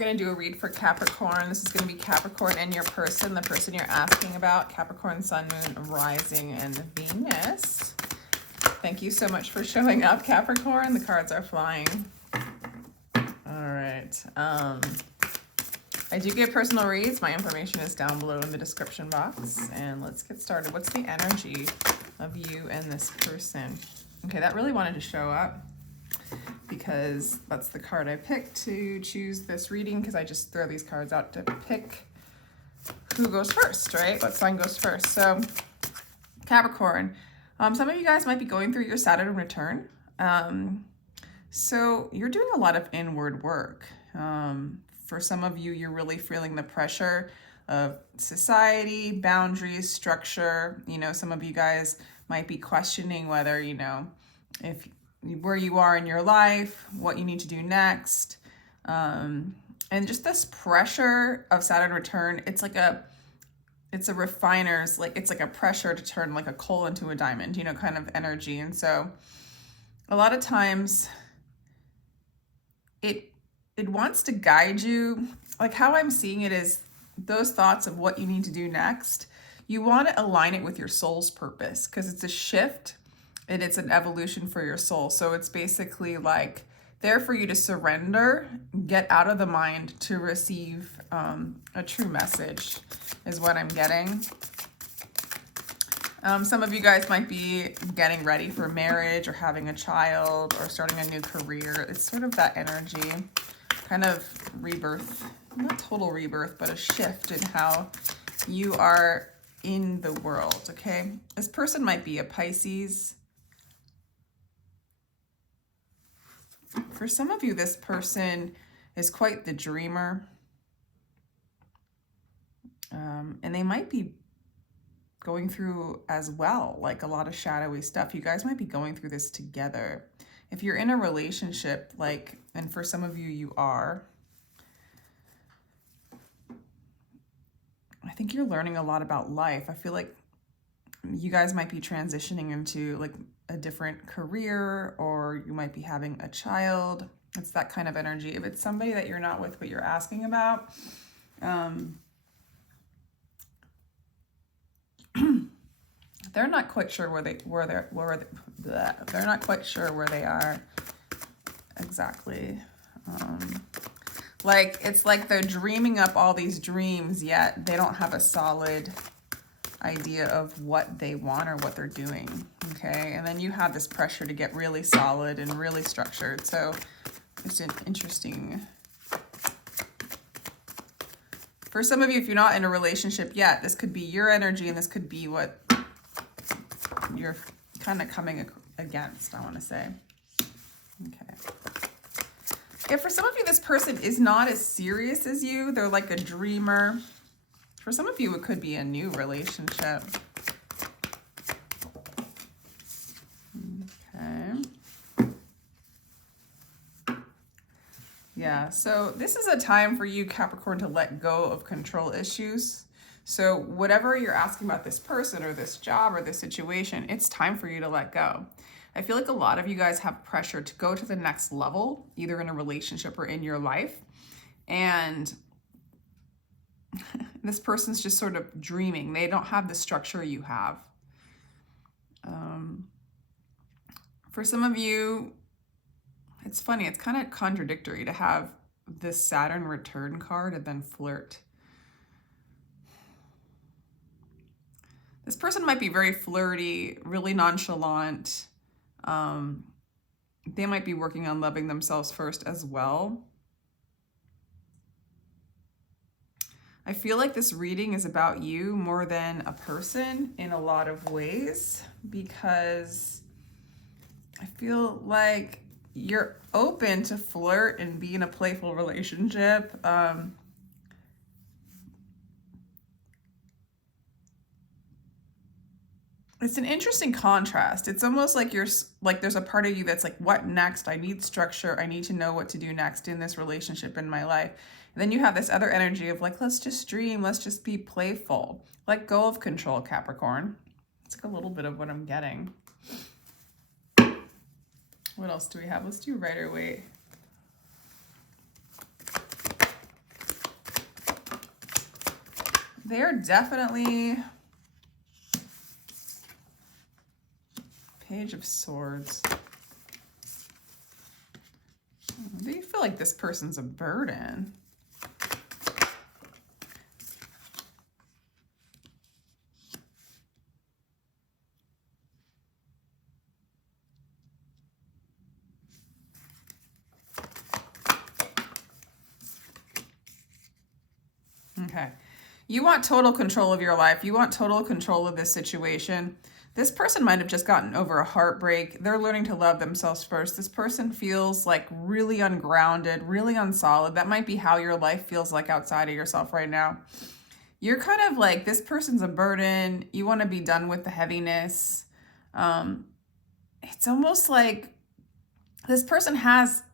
going to do a read for Capricorn. This is going to be Capricorn and your person, the person you're asking about. Capricorn, Sun, Moon, Rising, and Venus. Thank you so much for showing up, Capricorn. The cards are flying. All right. I do get personal reads. My information is down below in the description box. And let's get started. What's the energy of you and this person? Okay, that really wanted to show up because that's the card I picked to choose this reading, because I just throw these cards out to pick who goes first, right? What sign goes first? So Capricorn, some of you guys might be going through your Saturn return. So you're doing a lot of inward work. For some of you, you're really feeling the pressure of society, boundaries, structure. You know, some of you guys might be questioning whether, you know, if where you are in your life, what you need to do next. And just this pressure of Saturn return, it's a refiner's, like, it's like a pressure to turn like a coal into a diamond, you know, kind of energy. And so a lot of times it wants to guide you. Like, how I'm seeing it is those thoughts of what you need to do next, you want to align it with your soul's purpose, because it's a shift and it's an evolution for your soul. So it's basically like there for you to surrender, get out of the mind to receive a true message is what I'm getting. Some of you guys might be getting ready for marriage or having a child or starting a new career. It's sort of that energy, kind of rebirth, not total rebirth, but a shift in how you are in the world, okay? This person might be a Pisces. For some of you, this person is quite the dreamer. And they might be going through as well, like a lot of shadowy stuff. You guys might be going through this together. If you're in a relationship, like, and for some of you, you are, I think you're learning a lot about life. I feel like you guys might be transitioning into like a different career, or you might be having a child. It's that kind of energy. If it's somebody that you're not with but you're asking about, they're not quite sure they're not quite sure where they are exactly. Like, it's like they're dreaming up all these dreams, yet they don't have a solid idea of what they want or what they're doing, okay? And then you have this pressure to get really solid and really structured. So it's an interesting. For some of you, if you're not in a relationship yet, this could be your energy, and this could be what you're kind of coming against, I want to say. Okay. Yeah, for some of you, this person is not as serious as you. They're like a dreamer. For some of you, it could be a new relationship. Okay. Yeah, so this is a time for you, Capricorn, to let go of control issues. So whatever you're asking about this person or this job or this situation, it's time for you to let go. I feel like a lot of you guys have pressure to go to the next level, either in a relationship or in your life. And this person's just sort of dreaming. They don't have the structure you have. For some of you, it's funny. It's kind of contradictory to have this Saturn return card and then flirt. This person might be very flirty, really nonchalant. They might be working on loving themselves first as well. I feel like this reading is about you more than a person in a lot of ways, because I feel like you're open to flirt and be in a playful relationship. It's an interesting contrast. It's almost like you're like, there's a part of you that's like, what next? I need structure. I need to know what to do next in this relationship in my life. And then you have this other energy of like, let's just dream. Let's just be playful. Let go of control, Capricorn. It's like a little bit of what I'm getting. What else do we have? Let's do Rider-Waite. they're definitely Page of Swords. Do you feel like this person's a burden? Okay. You want total control of your life. You want total control of this situation. This person might have just gotten over a heartbreak. They're learning to love themselves first. This person feels like really ungrounded, really unsolid. That might be how your life feels like outside of yourself right now. You're kind of like, this person's a burden. You want to be done with the heaviness. It's almost like this person has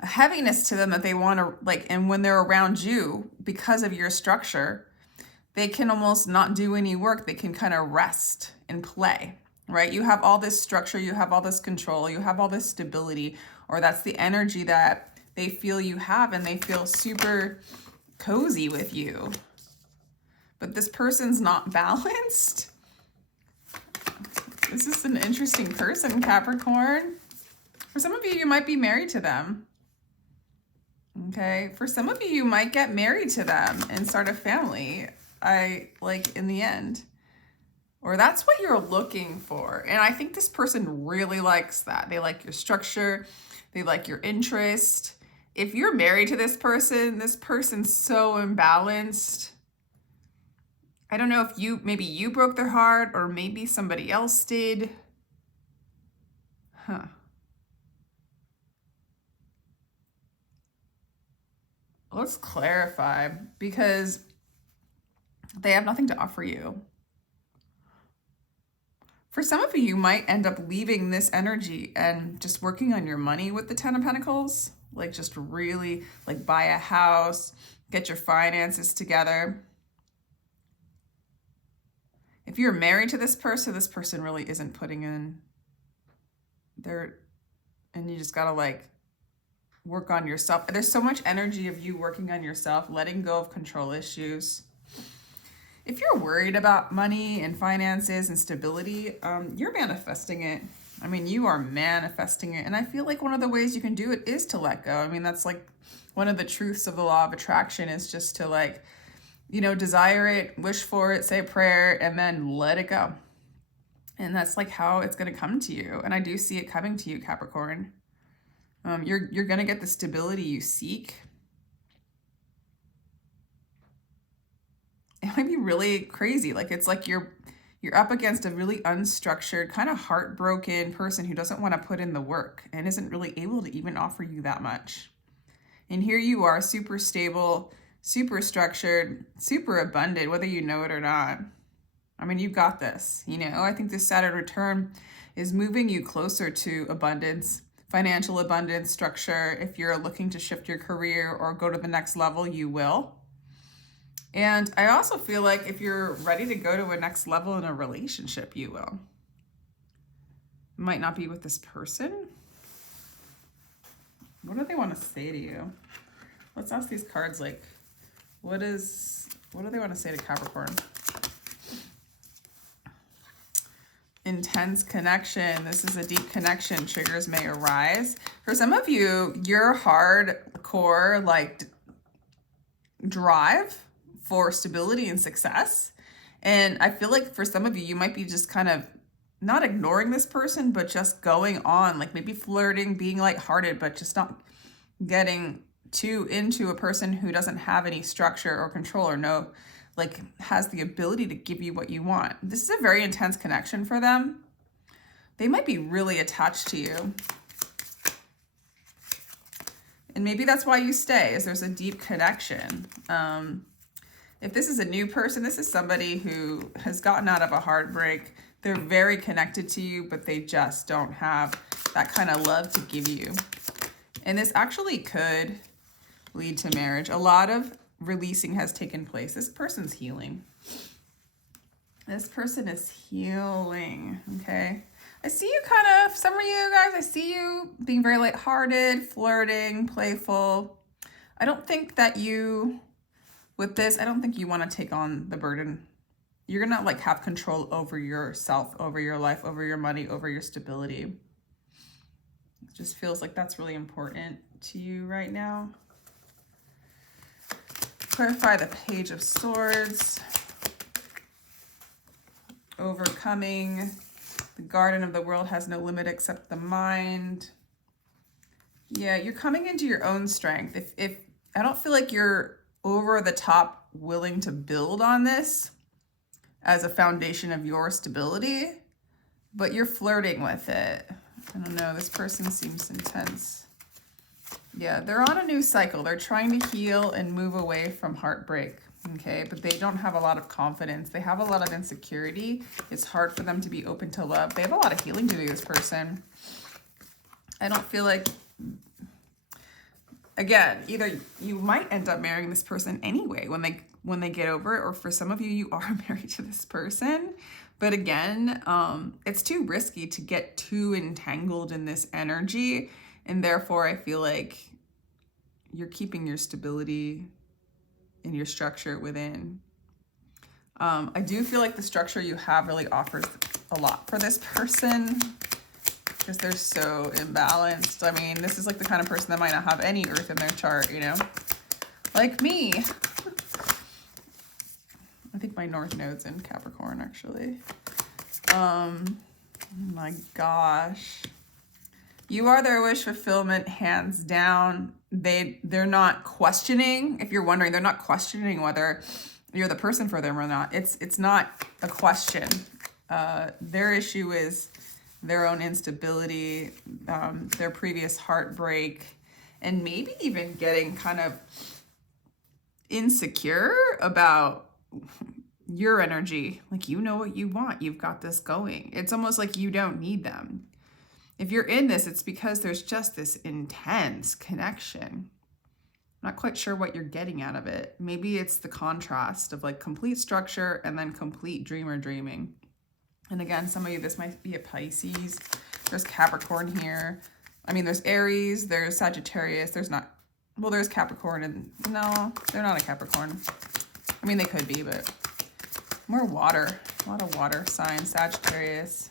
a heaviness to them that they want to, like, and when they're around you, because of your structure, they can almost not do any work. They can kind of rest and play, right? You have all this structure, you have all this control, you have all this stability, or that's the energy that they feel you have, and they feel super cozy with you. But this person's not balanced. This is an interesting person, Capricorn. For some of you, you might be married to them. Okay, for some of you, you might get married to them and start a family, in the end. Or that's what you're looking for. And I think this person really likes that. They like your structure. They like your interest. If you're married to this person's so imbalanced. I don't know if maybe you broke their heart, or maybe somebody else did. Huh. Let's clarify, because they have nothing to offer you. For some of you, you might end up leaving this energy and just working on your money with the Ten of Pentacles. Like, just really, like, buy a house, get your finances together. If you're married to this person really isn't putting in and you just gotta, like, work on yourself. There's so much energy of you working on yourself, letting go of control issues. If you're worried about money and finances and stability, you're manifesting it. I mean, you are manifesting it. And I feel like one of the ways you can do it is to let go. I mean, that's like one of the truths of the law of attraction, is just to, like, desire it, wish for it, say a prayer, and then let it go. And that's like how it's going to come to you. And I do see it coming to you, Capricorn. You're going to get the stability you seek. It might be really crazy. Like, it's like you're up against a really unstructured, kind of heartbroken person who doesn't want to put in the work and isn't really able to even offer you that much. And here you are, super stable, super structured, super abundant, whether you know it or not. I mean, you've got this, I think this Saturn return is moving you closer to abundance, financial abundance, structure. If you're looking to shift your career or go to the next level, you will. And I also feel like if you're ready to go to a next level in a relationship, you will. It might not be with this person. What do they want to say to you? Let's ask these cards, like, what do they want to say to Capricorn? Intense connection. This is a deep connection. Triggers may arise. For some of you, your hardcore, like, drive for stability and success. And I feel like for some of you, you might be just kind of not ignoring this person, but just going on, like maybe flirting, being lighthearted, but just not getting too into a person who doesn't have any structure or control, or has the ability to give you what you want. This is a very intense connection for them. They might be really attached to you. And maybe that's why you stay, is there's a deep connection. If this is a new person, this is somebody who has gotten out of a heartbreak. They're very connected to you, but they just don't have that kind of love to give you. And this actually could lead to marriage. A lot of releasing has taken place. This person's healing. This person is healing, okay? I see you kind of, some of you guys, I see you being very lighthearted, flirting, playful. I don't think that you With this, I don't think you want to take on the burden. You're going to like have control over yourself, over your life, over your money, over your stability. It just feels like that's really important to you right now. Clarify the Page of Swords. Overcoming. The garden of the world has no limit except the mind. Yeah, you're coming into your own strength. If I don't feel like you're over the top willing to build on this as a foundation of your stability, but you're flirting with it. I don't know, this person seems intense. Yeah, they're on a new cycle. They're trying to heal and move away from heartbreak, okay? But they don't have a lot of confidence. They have a lot of insecurity. It's hard for them to be open to love. They have a lot of healing to do, this person. I don't feel like, again, either you might end up marrying this person anyway when they get over it, or for some of you, you are married to this person. But again, it's too risky to get too entangled in this energy. And therefore, I feel like you're keeping your stability and your structure within. I do feel like the structure you have really offers a lot for this person because they're so imbalanced. I mean, this is like the kind of person that might not have any earth in their chart, you know? Like me. I think my North Node's in Capricorn, actually. Oh my gosh. You are their wish fulfillment, hands down. They're not questioning. If you're wondering, they're not questioning whether you're the person for them or not. It's not a question. Their issue is their own instability, their previous heartbreak, and maybe even getting kind of insecure about your energy. Like, you know what you want. You've got this going. It's almost like you don't need them. If you're in this, it's because there's just this intense connection. I'm not quite sure what you're getting out of it. Maybe it's the contrast of like complete structure and then complete dreamer dreaming. And again, some of you, this might be a Pisces. There's Capricorn here. I mean, there's Aries, there's Sagittarius, there's Capricorn, and no, they're not a Capricorn. I mean, they could be, but more water, a lot of water signs, Sagittarius.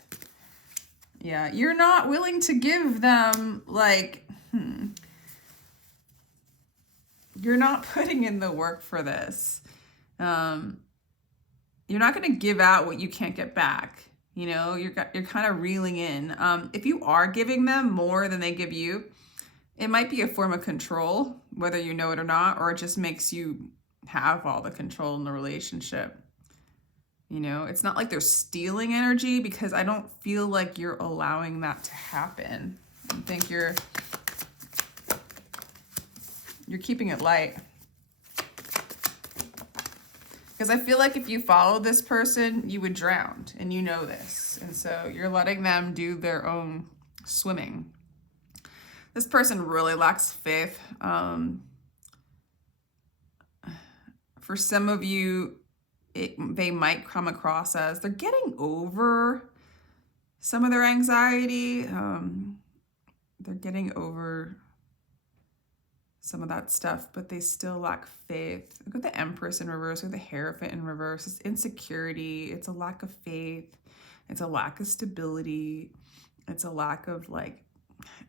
Yeah, you're not willing to give them, like, you're not putting in the work for this. You're not going to give out what you can't get back. You know, you're kind of reeling in. If you are giving them more than they give you, it might be a form of control, whether you know it or not, or it just makes you have all the control in the relationship. You know, it's not like they're stealing energy, because I don't feel like you're allowing that to happen. I think you're keeping it light. Because I feel like if you follow this person, you would drown, and you know this. And so you're letting them do their own swimming. This person really lacks faith. For some of you, they might come across as they're getting over some of their anxiety. They're getting over some of that stuff, but they still lack faith. Look at the Empress in reverse or the Hierophant in reverse. It's insecurity. It's a lack of faith. It's a lack of stability. It's a lack of, like,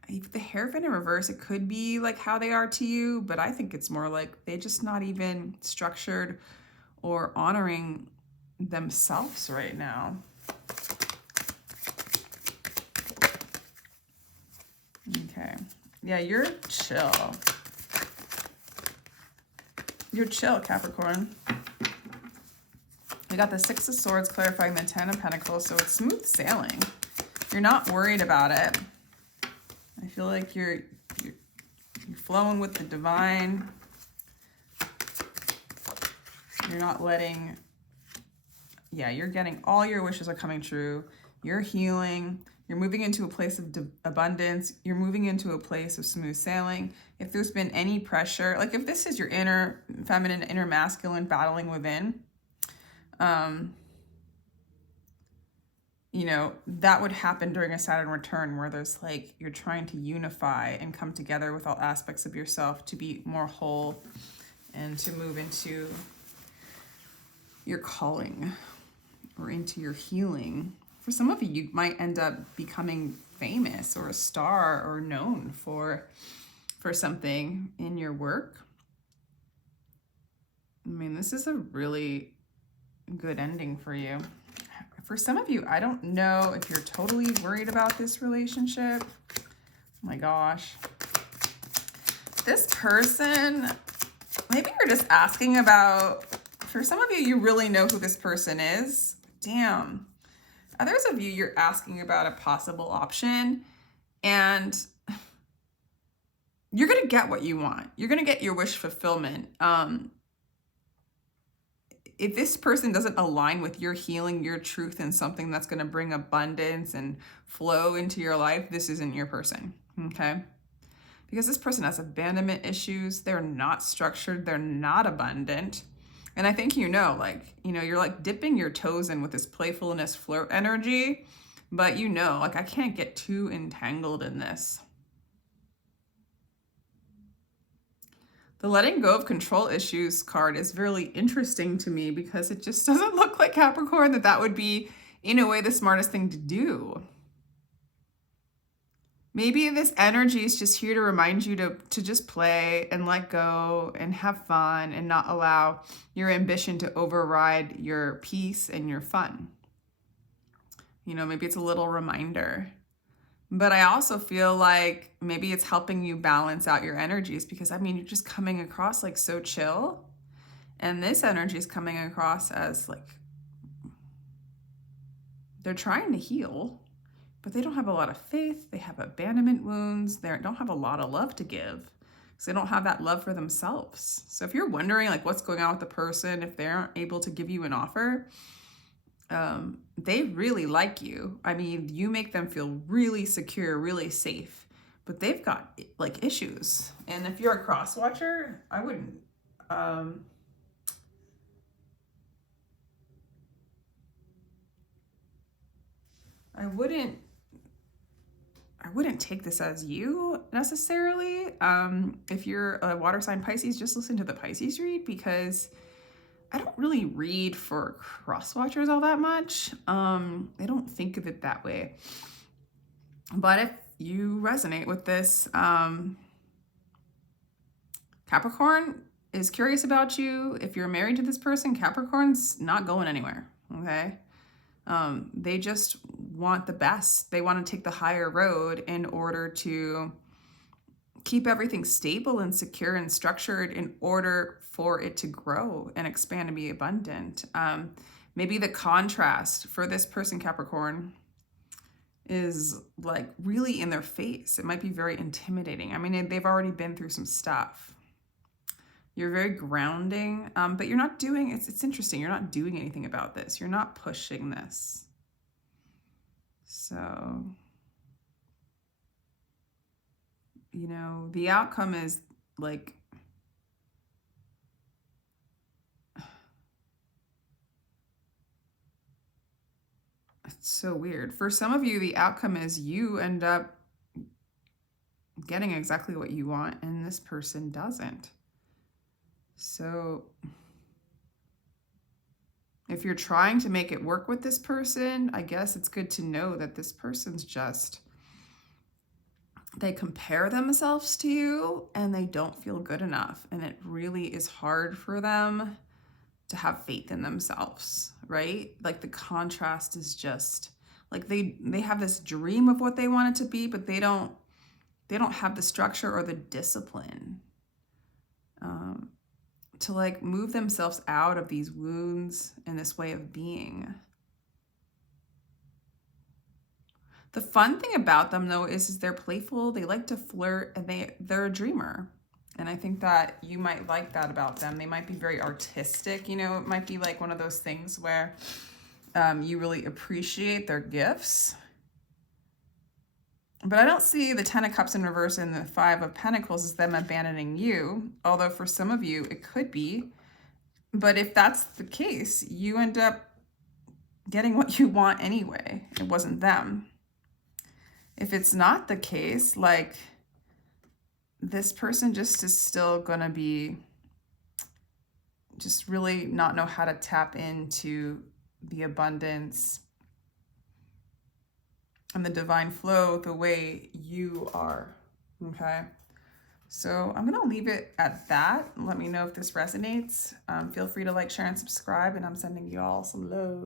the Hierophant in reverse, it could be like how they are to you, but I think it's more like they're just not even structured or honoring themselves right now. Okay. Yeah, you're chill. You're chill, Capricorn. We got the Six of Swords clarifying the Ten of Pentacles, so it's smooth sailing. You're not worried about it. I feel like you're flowing with the divine. You're not letting, yeah, you're getting, all your wishes are coming true. You're healing. You're moving into a place of abundance. You're moving into a place of smooth sailing. If there's been any pressure, like if this is your inner feminine, inner masculine battling within, you know, that would happen during a Saturn return, where there's like, you're trying to unify and come together with all aspects of yourself to be more whole and to move into your calling or into your healing. For some of you, you might end up becoming famous or a star or known for something in your work. I mean, this is a really good ending for you. For some of you, I don't know if you're totally worried about this relationship. Oh my gosh. This person, maybe you're just asking about, for some of you, you really know who this person is. Damn. Others of you, you're asking about a possible option, and you're going to get what you want. You're going to get your wish fulfillment. If this person doesn't align with your healing, your truth, and something that's going to bring abundance and flow into your life, this isn't your person, okay? Because this person has abandonment issues. They're not structured. They're not abundant. And I think you're like dipping your toes in with this playfulness, flirt energy, but I can't get too entangled in this. The letting go of control issues card is really interesting to me because it just doesn't look like Capricorn that would be, in a way, the smartest thing to do. Maybe this energy is just here to remind you to just play and let go and have fun and not allow your ambition to override your peace and your fun. Maybe it's a little reminder. But I also feel like maybe it's helping you balance out your energies because, you're just coming across like so chill. And this energy is coming across as like they're trying to heal, but they don't have a lot of faith. They have abandonment wounds. They don't have a lot of love to give because they don't have that love for themselves. So if you're wondering like what's going on with the person, if they aren't able to give you an offer, they really like you. You make them feel really secure, really safe, but they've got like issues. And if you're a cross watcher, I wouldn't, I wouldn't take this as you necessarily. If you're a water sign Pisces, just listen to the Pisces read because I don't really read for cross watchers all that much. I don't think of it that way. But if you resonate with this, Capricorn is curious about you. If you're married to this person, Capricorn's not going anywhere, okay? They just want the best. They want to take the higher road in order to keep everything stable and secure and structured in order for it to grow and expand and be abundant. Maybe the contrast for this person, Capricorn, is like really in their face. It might be very intimidating. They've already been through some stuff. You're very grounding, but you're not doing, it's interesting. You're not doing anything about this. You're not pushing this. So, the outcome is like, it's so weird. For some of you, the outcome is you end up getting exactly what you want and this person doesn't. So if you're trying to make it work with this person, I guess it's good to know that this person's just, they compare themselves to you and they don't feel good enough. And it really is hard for them to have faith in themselves, right? Like the contrast is just like they have this dream of what they want it to be, but they don't have the structure or the discipline to like move themselves out of these wounds and this way of being. The fun thing about them though is they're playful, they like to flirt, and they're a dreamer. And I think that you might like that about them. They might be very artistic, it might be like one of those things where you really appreciate their gifts. But I don't see the 10 of Cups in reverse and the 5 of Pentacles as them abandoning you, although for some of you it could be. But if that's the case, you end up getting what you want anyway. It wasn't them. If it's not the case, like this person just is still gonna be just really not know how to tap into the abundance and the divine flow the way you are, okay? So I'm gonna leave it at that. Let me know if this resonates. Feel free to like, share, and subscribe, and I'm sending you all some love.